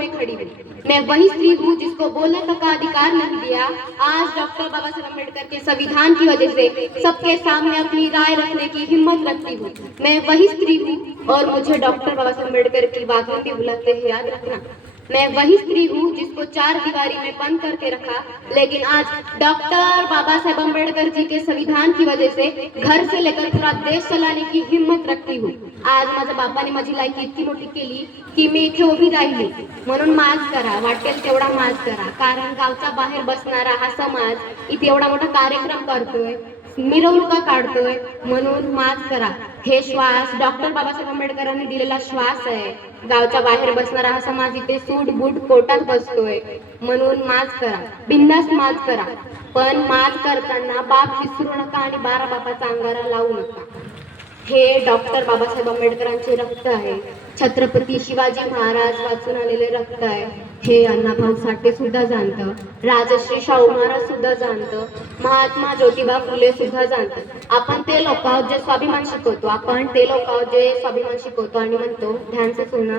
में खड़ी हूँ। मैं वही स्त्री हूँ जिसको बोलने तक का अधिकार नहीं दिया। आज डॉक्टर बाबा साहेब अम्बेडकर के संविधान की वजह से सबके सामने अपनी राय रखने की हिम्मत रखती हूँ। मैं वही स्त्री हूँ और मुझे डॉक्टर बाबा साहेब अम्बेडकर की बातें भी बुलाते हैं, याद रखना। मैं वही स्त्री हूँ जिसको चार दीवारी में बंद करके रखा, लेकिन आज डॉक्टर बाबा साहेब अम्बेडकर जी के संविधान की वजह से घर से लेकर पूरा देश चलाने की हिम्मत रखती हूँ। आज माझ्या बापाने माझी लायकी इतकी मोठी केली की मी इथे उभी राहिली. म्हणून माज करा, वाटेल तेवढा माज करा, कारण गावच्या बाहेर बसणारा हा समाज इथे एवढा मोठा कार्यक्रम करतोय, मिरवणुका काढतोय, म्हणून माज करा. हे श्वास डॉक्टर बाबासाहेब आंबेडकरांनी दिलेला श्वास आहे. गावच्या बाहेर बसणारा हा समाज इथे सूट बूट कोटात बसतोय, म्हणून माज करा, बिंदास माज करा. पण माज करताना बाप विसरू नका आणि 12 बापाचा अंगारा लावू नका. हे डॉक्टर बाबासाहेब आंबेडकरांचे रक्त आहे. छत्रपती शिवाजी महाराज वाचून आलेले रक्त आहे. हे अण्णाभाऊ साठे सुद्धा जाणतं, राजश्री शाहू महाराज सुद्धा जाणतं, महात्मा ज्योतिबा फुले सुद्धा जाणतं. आपण ते लोक आहोत जे स्वाभिमान शिकवतो, आपण ते लोक आहोत जे स्वाभिमान शिकवतो आणि म्हणतो ध्यान से सुना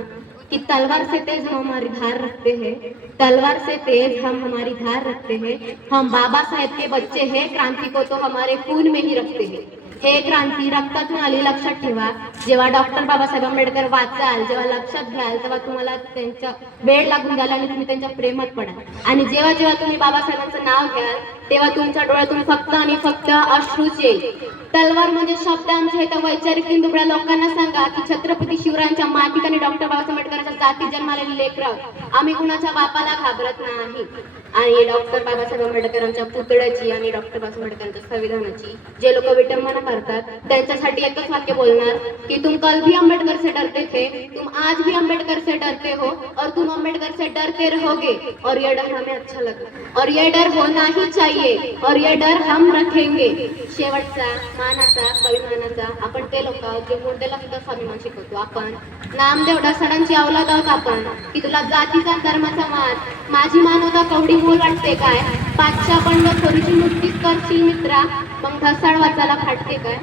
कि तलवार से तेज हम हमारी धार रखते हैं, तलवार से तेज हम हमारी धार रखते हैं, हम बाबा साहेब के बच्चे हैं, क्रांति को तो हमारे खून में ही रखते हैं. हे क्रांती रक्तातून आली, लक्षात ठेवा. जेव्हा डॉक्टर बाबासाहेब आंबेडकर वाचाल, जेव्हा लक्षात घ्याल, तेव्हा तुम्हाला त्यांचा वेळ लागून द्याल आणि तुम्ही त्यांच्या प्रेमात पडाल. आणि जेव्हा जेव्हा तुम्ही बाबासाहेबांचं नाव घ्याल, तेव्हा तुमच्या डोळ्यातून फक्त आणि फक्त अश्रूच येईल. तलवार म्हणजे शब्द आमचे हे तर वैचारिक हिंदुबळ्या लोकांना सांगा की छत्रपती शिवरायांच्या मातीत आणि डॉक्टर बाबासाहेब आंबेडकरांच्या जातीत जन्मालेली लेकरं, आम्ही कुणाच्या बापाला घाबरत नाही. आणि डॉक्टर बाबासाहेब आंबेडकरांच्या पुतळ्याची आणि डॉक्टर बाबासाहेब आंबेडकरांच्या संविधानाची जे लोक विटंबना करतात, त्यांच्यासाठी एकच वाक्य बोलणार की तुम कल भी अम्बेडकर से डरते थे, तुम आज भी अम्बेडकर से डरते हो, और तुम अम्बेडकर से डरते रहोगे, और ये डर हमें अच्छा लगा, और ये डर होना ही चाहिए, और ये डर हम रखेंगे. शेवटचा मानाचा स्वाभिमानाचा आपण ते लोक जे मुर्देला सुद्धा स्वाभिमान शिकवतो. आपण नामदेव ढसाडांची अवलाद आहोत आपण, की तुला जातीचा धर्माचा मान, माझी मानवता कवडी मोल वाटते काय? पाचशा बंडखोरीची नुकतीच करशील मित्रा, मग ढसाळ वाचायला फाटते काय?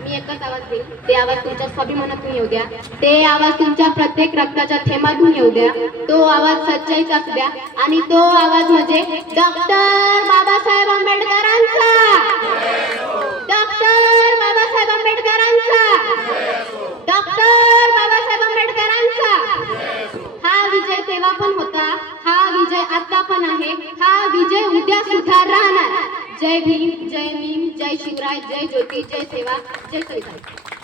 मी एकच आवाज देईल, ते आवाज तुमच्या स्वाभिमानातून येऊ द्या, ते आवाज तुमच्या प्रत्येक रक्ताच्या थेंबातून येऊ द्या, तो आवाज सच्चाईचा असू द्या, आणि तो आवाज म्हणजे डॉक्टर बाबासाहेब आंबेडकरांचा, डॉक्टर बाबासाहेब आंबेडकरांचा, डॉक्टर बाबासाहेब आंबेडकरांचा. हा विजय तेव्हा पण होता, हा विजय आता पण आहे, हा विजय उद्या सुद्धा राहणार. जय भीम, जय नीम, जय शिवराय, जय ज्योती, जय सेवा, जय संविधान.